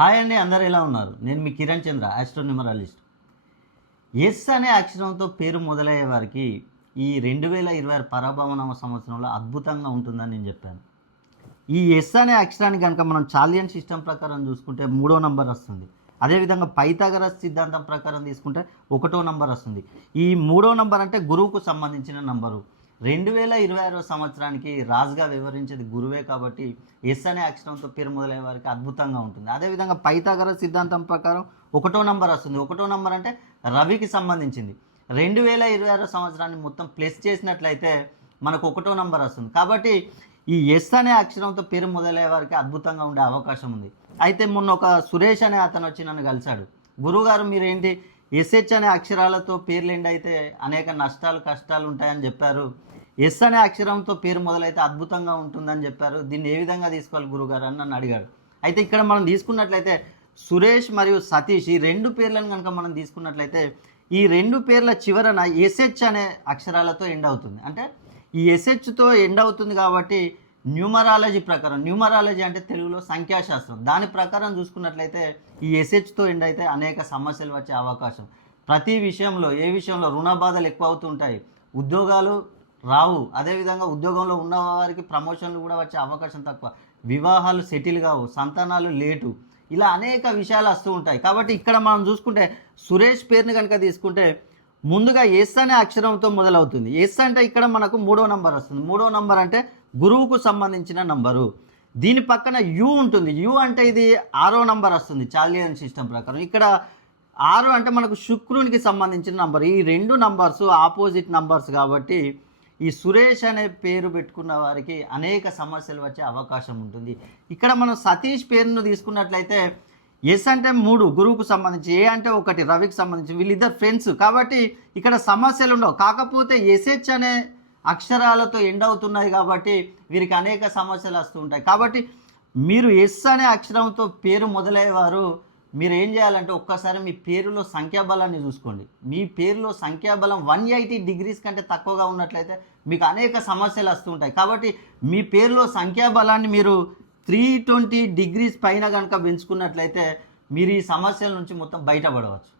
Hi అండి, అందరు ఎలా ఉన్నారు? నేను మీ కిరణ్ చంద్ర, ఆస్ట్రోన్యూమరాలిస్ట్. ఎస్ అనే అక్షరంతో పేరు మొదలయ్యే వారికి ఈ 2026 పరాభవనామ సంవత్సరంలో అద్భుతంగా ఉంటుందని నేను చెప్పాను. ఈ ఎస్ అనే అక్షరాన్ని కనుక మనం చాలియన్ సిస్టమ్ ప్రకారం చూసుకుంటే 3వ నంబర్ వస్తుంది. అదేవిధంగా పైథాగరస్ సిద్ధాంతం ప్రకారం తీసుకుంటే 1వ నంబర్ వస్తుంది. ఈ 3వ నంబర్ అంటే గురువుకు సంబంధించిన నంబరు. 2026 సంవత్సరానికి రాజుగా వివరించేది గురువే కాబట్టి ఎస్ అనే అక్షరంతో పేరు మొదలయ్యే వారికి అద్భుతంగా ఉంటుంది. అదేవిధంగా పైథాగరస్ సిద్ధాంతం ప్రకారం 1వ నంబర్ వస్తుంది. 1వ నంబర్ అంటే రవికి సంబంధించింది. 2026 సంవత్సరాన్ని మొత్తం ప్లస్ చేసినట్లయితే మనకు 1వ నంబర్ వస్తుంది. కాబట్టి ఈ ఎస్ అనే అక్షరంతో పేరు మొదలయ్యే వారికి అద్భుతంగా ఉండే అవకాశం ఉంది. అయితే మొన్న ఒక సురేష్ అనే అతను వచ్చి నన్ను కలిశాడు. గురువుగారు మీరేంటి ఎస్హెచ్ అనే అక్షరాలతో పేర్లు ఎండ్ అయితే అనేక నష్టాలు కష్టాలు ఉంటాయని చెప్పారు, ఎస్ అనే అక్షరంతో పేరు మొదలైతే అద్భుతంగా ఉంటుందని చెప్పారు, దీన్ని ఏ విధంగా తీసుకోవాలి గురుగారు అని నన్ను అడిగాడు. అయితే ఇక్కడ మనం తీసుకున్నట్లయితే సురేష్ మరియు సతీష్ ఈ 2 పేర్లను కనుక మనం తీసుకున్నట్లయితే ఈ 2 పేర్ల చివరన ఎస్హెచ్ అనే అక్షరాలతో ఎండ్ అవుతుంది. అంటే ఈ ఎస్హెచ్తో ఎండ్ అవుతుంది కాబట్టి న్యూమరాలజీ ప్రకారం, న్యూమరాలజీ అంటే తెలుగులో సంఖ్యాశాస్త్రం, దాని ప్రకారం చూసుకున్నట్లయితే ఈ ఎస్హెచ్తో ఎండ్ అయితే అనేక సమస్యలు వచ్చే అవకాశం. ప్రతి విషయంలో, ఏ విషయంలో రుణ బాధలు ఎక్కువ అవుతుంటాయి, ఉద్యోగాలు రావు, అదేవిధంగా ఉద్యోగంలో ఉన్న వారికి ప్రమోషన్లు కూడా వచ్చే అవకాశం తక్కువ, వివాహాలు సెటిల్ కావు, సంతానాలు లేటు, ఇలా అనేక విషయాలు వస్తూ ఉంటాయి. కాబట్టి ఇక్కడ మనం చూసుకుంటే సురేష్ పేరుని కనుక తీసుకుంటే ముందుగా ఎస్ అనే అక్షరంతో మొదలవుతుంది. ఎస్ అంటే ఇక్కడ మనకు 3వ నంబర్ వస్తుంది. 3వ నంబర్ అంటే గురువుకు సంబంధించిన నంబరు. దీని పక్కన యు ఉంటుంది. యు అంటే ఇది 6వ నంబర్ వస్తుంది చాలియన్ సిస్టమ్ ప్రకారం. ఇక్కడ 6 అంటే మనకు శుక్రునికి సంబంధించిన నంబర్. ఈ 2 నంబర్స్ ఆపోజిట్ నంబర్స్ కాబట్టి ఈ సురేష్ అనే పేరు పెట్టుకున్న వారికి అనేక సమస్యలు వచ్చే అవకాశం ఉంటుంది. ఇక్కడ మనం సతీష్ పేరును తీసుకున్నట్లయితే ఎస్ అంటే 3 గురువుకు సంబంధించి, ఏ అంటే 1 రవికి సంబంధించి, వీళ్ళిద్దరు ఫ్రెండ్స్ కాబట్టి ఇక్కడ సమస్యలు ఉండవు. కాకపోతే ఎస్హెచ్ అనే అక్షరాలతో ఎండ్ అవుతున్నాయి కాబట్టి వీరికి అనేక సమస్యలు వస్తూ ఉంటాయి. కాబట్టి మీరు ఎస్ అనే అక్షరంతో పేరు మొదలయ్యేవారు మీరు ఏం చేయాలంటే ఒక్కసారి మీ పేరులో సంఖ్యాబలాన్ని చూసుకోండి. మీ పేరులో సంఖ్యాబలం 180 డిగ్రీస్ కంటే తక్కువగా ఉన్నట్లయితే మీకు అనేక సమస్యలు వస్తూ ఉంటాయి. కాబట్టి మీ పేరులో సంఖ్యాబలాన్ని మీరు 320 డిగ్రీస్ పైన కనుక పెంచుకున్నట్లయితే మీరు ఈ సమస్యల నుంచి మొత్తం బయటపడవచ్చు.